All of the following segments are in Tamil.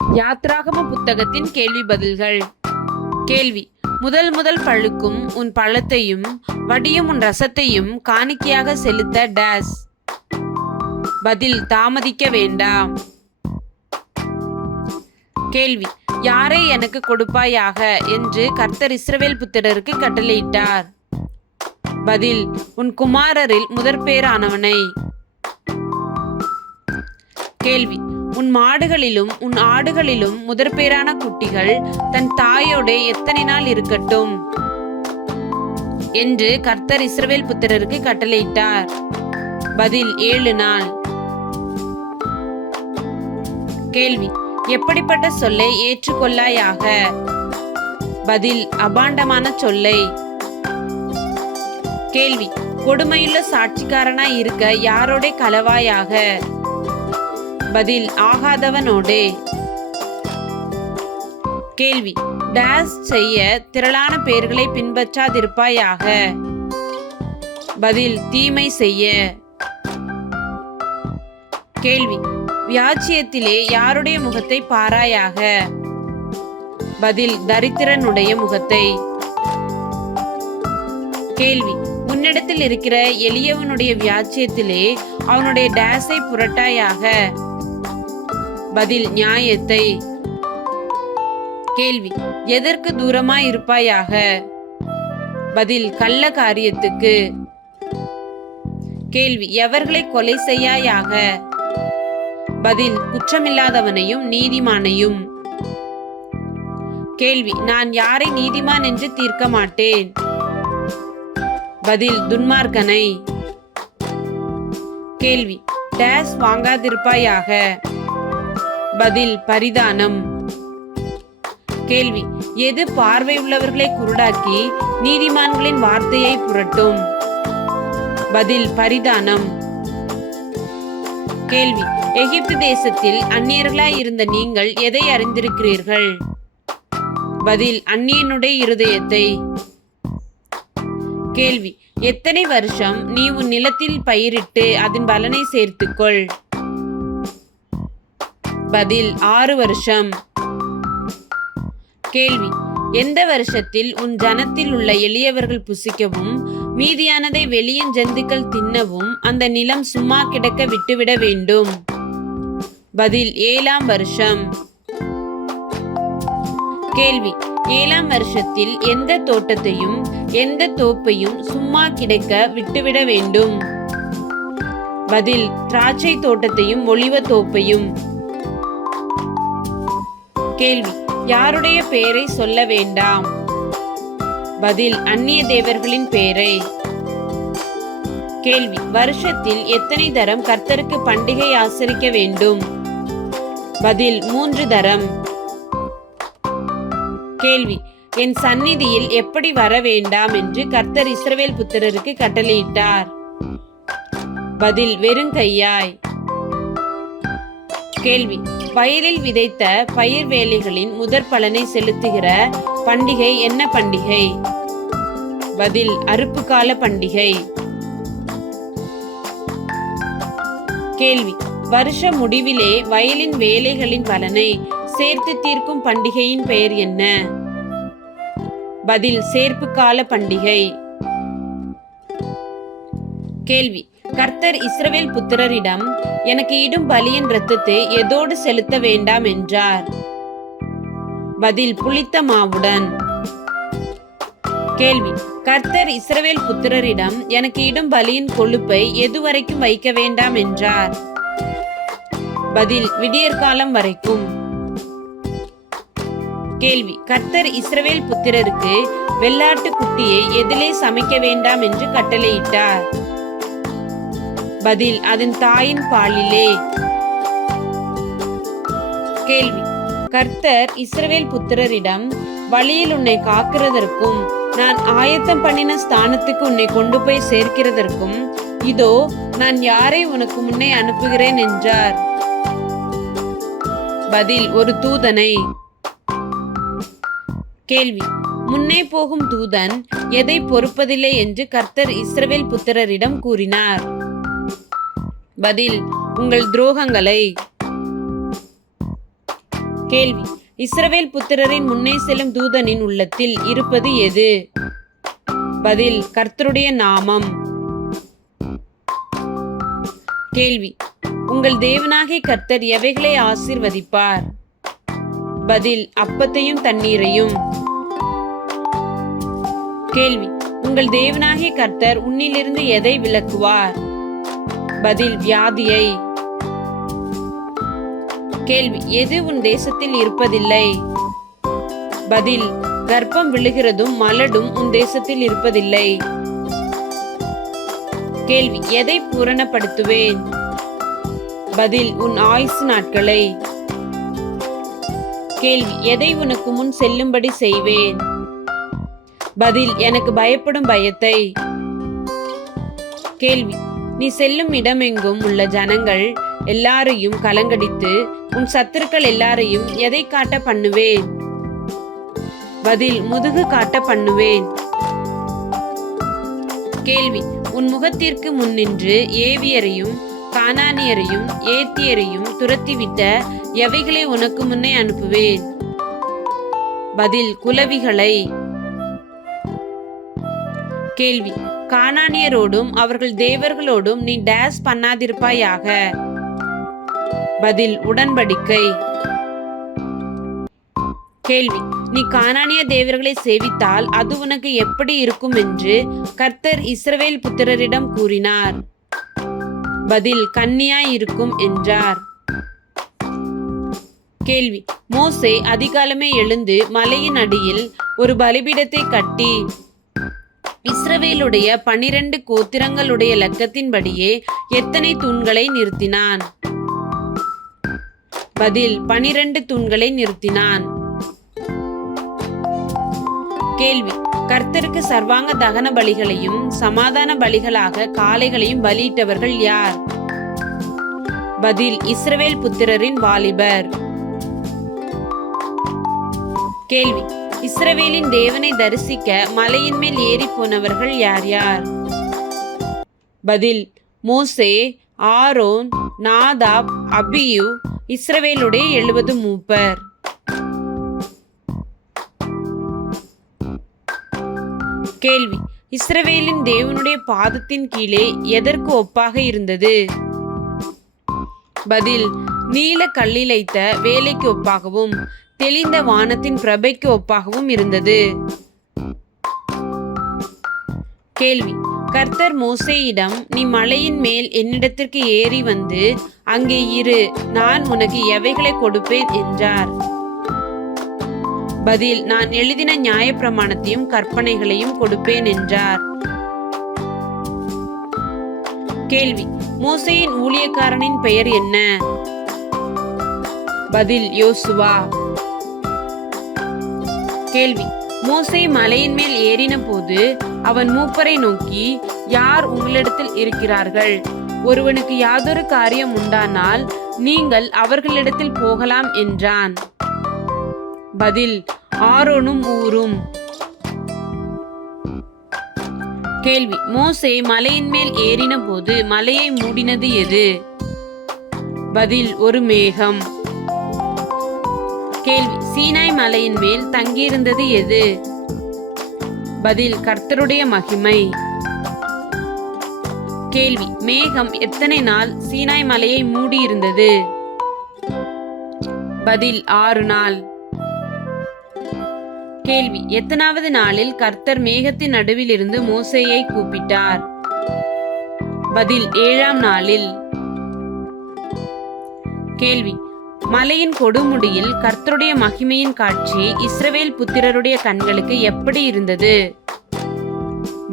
யாத்ராகம புத்தகத்தின் கேள்வி பதில்கள். கேள்வி: முதல் பழுக்கும் உன் பழத்தையும் வடியும் உன் ரசத்தையும் காணிக்கையாக செலுத்த டேஸ். பதில்: தாமதிக்க வேண்டாம். கேள்வி: யாரை எனக்கு கொடுப்பாயாக என்று கர்த்தர் இஸ்ரவேல் புத்திரருக்கு கட்டளையிட்டார். பதில்: உன் குமாரரில் முதற்பேறானவனை. கேள்வி: உன் மாடுகளிலும் உன் ஆடுகளிலும் முதற்பேறான குட்டிகள் தன் தாயோட எத்தனை நாள் இருக்கட்டும் என்று கர்த்தர் இஸ்ரவேல் புத்திரருக்கு கட்டளையிட்டார். பதில்: 7 நாள். கேள்வி: எப்படிப்பட்ட சொல்லை ஏற்றுக்கொள்ளாயாக? பதில்: அபாண்டமான சொல்லை. கேள்வி: கொடுமையுள்ள சாட்சிக்காரனாய் இருக்க யாரோட கலவாயாக? பதில்: ஆகாதவனோடே. கேள்வி: டேஸ் செய்ய திரளான பேர்களை பின்பற்றாதிருப்பாயாக. பதில்: தீமை செய்ய. கேள்வி: வியாச்சியத்திலே யாருடைய முகத்தை பாராயாக? பதில்: தரித்திரனுடைய முகத்தை. கேள்வி: உன்னிடத்தில் இருக்கிற எளியவனுடைய வியாச்சியத்திலே அவனுடைய டேஸை புரட்டாயாக. பதில்: நியாயத்தை. கேள்வி: எதற்கு தூரமாய் இருப்பாயாக? பதில்: கள்ள காரியத்துக்கு. கேள்வி: எவர்களை கொலை செய்யாயாக? பதில்: குற்றமில்லாதவனையும் நீதிமானையும். கேள்வி: நான் யாரை நீதிமான் என்று தீர்க்க மாட்டேன். பதில்: துன்மார்க்கனை. கேள்வி: டேஸ் வாங்காதிருப்பாயாக. பதில்: பரிதானம். கேள்வி: எது பார்வை உள்ளவர்களை குருடாக்கி நீதிமான்களின் வார்த்தையை புரட்டும்? பதில்: பரிதானம். கேள்வி: எகிப்து தேசத்தில் அந்நியர்களாய் இருந்த நீங்கள் எதை அறிந்திருக்கிறீர்கள்? பதில்: அந்நியனுடைய இருதயத்தை. கேள்வி: எத்தனை வருஷம் நீ உன் நிலத்தில் பயிரிட்டு அதன் பலனை சேர்த்துக்கொள்? பதில்: 6 வருஷம். கேள்வி: எந்த வருஷத்தில் உன் ஜனத்தில் உள்ள எளியவர்கள் புசிக்கவும் மீதியானதை வெளியின் ஜந்துக்கள் தின்னவும் அந்த நிலம் சும்மா கிடக்க விட்டுவிட வேண்டும்? பதில்: 7ஆம் வருஷம். கேள்வி: 7ஆம் வருஷத்தில் எந்த தோட்டத்தையும் எந்த தோப்பையும் சும்மா கிடக்க விட்டுவிட வேண்டும்? பதில்: திராட்சை தோட்டத்தையும் ஒலிவ தோப்பையும். கேள்வி: யாருடைய பெயரை சொல்ல வேண்டாம்? பதில்: அந்நிய தேவர்களின் பெயரை. கேள்வி: வருஷத்தில் எத்தனை தரம் கர்த்தருக்கு பண்டிகை ஆசரிக்க வேண்டும்? பதில்: 3 தரம். கேள்வி: என் சந்நிதியில் எப்படி வர வேண்டாம் என்று கர்த்தர் இஸ்ரவேல் புத்திரருக்கு கட்டளையிட்டார்? பதில்: வெறுங்கையாய். கேள்வி: வயலில் விதைத்த பயிர் வேலைகளின் முதற் பலனை செலுத்துகிற பண்டிகை என்ன பண்டிகை? பதில்: அறுப்பு கால பண்டிகை. கேள்வி: வருஷ முடிவிலே வயலின் வேலைகளின் பலனை சேர்த்து தீர்க்கும் பண்டிகையின் பெயர் என்ன? பதில்: சேர்ப்பு கால பண்டிகை. கேள்வி: கர்த்தர் இஸ்ரவேல் புத்திரரிடம் எனக்கு இடும் பலியின் இரத்தத்தை எதோடு செலுத்த வேண்டாம் என்றார்? பதில்: புளித்த மாவுடன். கேள்வி: கர்த்தர் இஸ்ரவேல் புத்திரரிடம் எனக்கு இடும் பலியின் கொழுப்பை எதுவரைக்கும் வைக்க வேண்டாம் என்றார்? பதில்: விடியற்காலம் வரைக்கும். கேள்வி: கர்த்தர் இஸ்ரவேல் புத்திரருக்கு வெள்ளாட்டு குட்டியை எதிலே சமைக்க வேண்டாம் என்று கட்டளையிட்டார்? பதில்: அதன் தாயின் பாலிலே. கேள்வி: கர்த்தர் இஸ்ரவேல் புத்திரரிடம் வழியில் உன்னை காக்கிறதற்கும் நான் ஆயத்தம் பண்ணின ஸ்தானத்துக்கு உன்னை கொண்டு போய் சேர்க்கிறதற்கும் இதோ நான் யாரை உனக்கு முன்னே அனுப்புகிறேன் என்றார்? பதில்: ஒரு தூதனை. கேள்வி: முன்னே போகும் தூதன் எதை பொறுப்பதில்லை என்று கர்த்தர் இஸ்ரவேல் புத்திரரிடம் கூறினார்? பதில்: உங்கள் துரோகங்களை. கேள்வி: இஸ்ரவேல் புத்திரரின் முன்னே செல்லும் தூதனின் உள்ளத்தில் இருப்பது எது? பதில்: கர்த்தருடைய நாமம். கேள்வி: உங்கள் தேவனாகிய கர்த்தர் எவைகளை ஆசீர்வதிப்பார்? பதில்: அப்பத்தையும் தண்ணீரையும். கேள்வி: உங்கள் தேவனாகிய கர்த்தர் உன்னிலிருந்து எதை விலக்குவார்? பதில்: வியாதியை. கேள்வி: எது உன் தேசத்தில் இருப்பதில்லை? பதில்: கர்ப்பம் விழுகிறதும் மலடும் உன் தேசத்தில் இருப்பதில்லை. கேள்வி: எதை பூரணப்படுத்துவேன்? பதில்: உன் ஆயுசு நாட்களை. கேள்வி: எதை உனக்கு முன் செல்லும்படி செய்வேன்? பதில்: எனக்கு பயப்படும் பயத்தை. கேள்வி: நீ செல்லும் இடமெங்கும் உள்ள ஜனங்கள் எல்லாரையும் கலங்கடித்து உன் சத்துருக்கள் எல்லாரையும் எதை காட்ட பண்ணுவேன்? பதில்: முதுகு காட்ட பண்ணுவேன். கேள்வி: உன் முகத்திற்கு முன்னின்று ஏவியரையும் கானானியரையும் ஏத்தியரையும் துரத்திவிட்ட எவைகளை உனக்கு முன்னே அனுப்புவேன்? பதில்: குலவிகளை. கேள்வி: கானானியரோடும் அவர்கள் தேவர்களோடும் நீ டேஸ் பண்ணாதிருப்பாயாக. பதில்: உடன்படிக்கை. கேள்வி: நீ கானானிய தேவர்களை சேவித்தால் அது உனக்கு எப்படி இருக்கும் என்று கர்த்தர் இஸ்ரவேல் புத்திரரிடம் கூறினார்? பதில்: கன்னியாய் இருக்கும் என்றார். கேள்வி: மோசே அதிகாலமே எழுந்து மலையின் அடியில் ஒரு பலிபீடத்தை கட்டி இஸ்ரவேலுடைய 12 கோத்திரங்களுடைய இலக்கத்தின்படியே எத்தனை தூண்களை நிறுத்தினான்? பதில்: 12 தூண்களை நிறுத்தினான். கேள்வி: கர்த்தருக்கு சர்வாங்க தகன பலிகளையும் சமாதான பலிகளாக காளைகளையும் பலியிட்டவர்கள் யார்? பதில்: இஸ்ரவேல் புத்திரரின் வாலிபர். கேள்வி: இஸ்ரவேலின் தேவனை தரிசிக்க மலையின் மேல் ஏறி போனவர்கள் யார் யார்? பதில்: மோசே, ஆரோன், நாதாப், அபியூ, இஸ்ரவேலுடைய 70 மூப்பர். கேள்வி: இஸ்ரவேலின் தேவனுடைய பாதத்தின் கீழே எதற்கு ஒப்பாக இருந்தது? பதில்: நீல கல்லிழைத்த வேலைக்கு ஒப்பாகவும் தெளிந்த வானத்தின் பிரபைக்கு ஒப்பாகவும் இருந்தது. கேள்வி: கர்த்தர் மோசேயிடம், நீ மலையின் மேல் என்னிடத்திற்கு ஏறி வந்து அங்கே இரு, நான் உனக்கு எவைகளை கொடுப்பேன் என்றார்? பதில்: நான் எழுதின நியாயப்பிரமாணத்தையும் கற்பனைகளையும் கொடுப்பேன் என்றார். கேள்வி: மோசேயின் ஊழியக்காரனின் பெயர் என்ன? பதில்: யோசுவா. கேள்வி: மோசே மலையின் மேல் ஏறின போது அவன் மூப்பரை நோக்கி, யார் உங்களிடத்தில் இருக்கிறார்கள்? ஒருவனுக்கு யாதொரு காரியம் உண்டானால் நீங்கள் அவர்களிடத்தில் போகலாம் என்றான். பதில்: ஆரோனும் ஊரும். கேள்வி: மோசே மலையின் மேல் ஏறின போது மலையை மூடினது எது? பதில்: ஒரு மேகம். கேள்வி: சீனாய் மலையின் மேல் தங்கியிருந்தது எது? பதில்: கர்த்தருடைய மகிமை. கேள்வி: மேகம் எத்தனை நாள் சீனாய் மலையை மூடியிருந்தது? பதில்: 6 நாள். கேள்வி: எத்தனாவது நாளில் கர்த்தர் மேகத்தின் நடுவில் இருந்து மோசேயை கூப்பிட்டார்? பதில்: 7ஆம் நாளில். கேள்வி: மலையின் கொடுமுடியில் கர்த்தருடைய மகிமையின் காட்சி இஸ்ரவேல் புத்திரருடைய கண்களுக்கு எப்படி இருந்தது?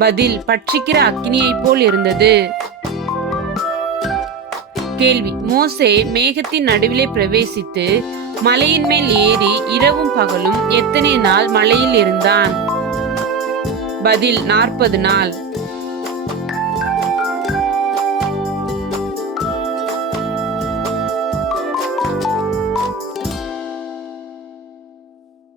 பதில்: பட்சிக்கிற அக்கினியைப் போல் இருந்தது. கேள்வி: மோசே மேகத்தின் நடுவிலே பிரவேசித்து மலையின் மேல் ஏறி இரவும் பகலும் எத்தனை நாள் மலையில் இருந்தான்? பதில்: 40 நாள்.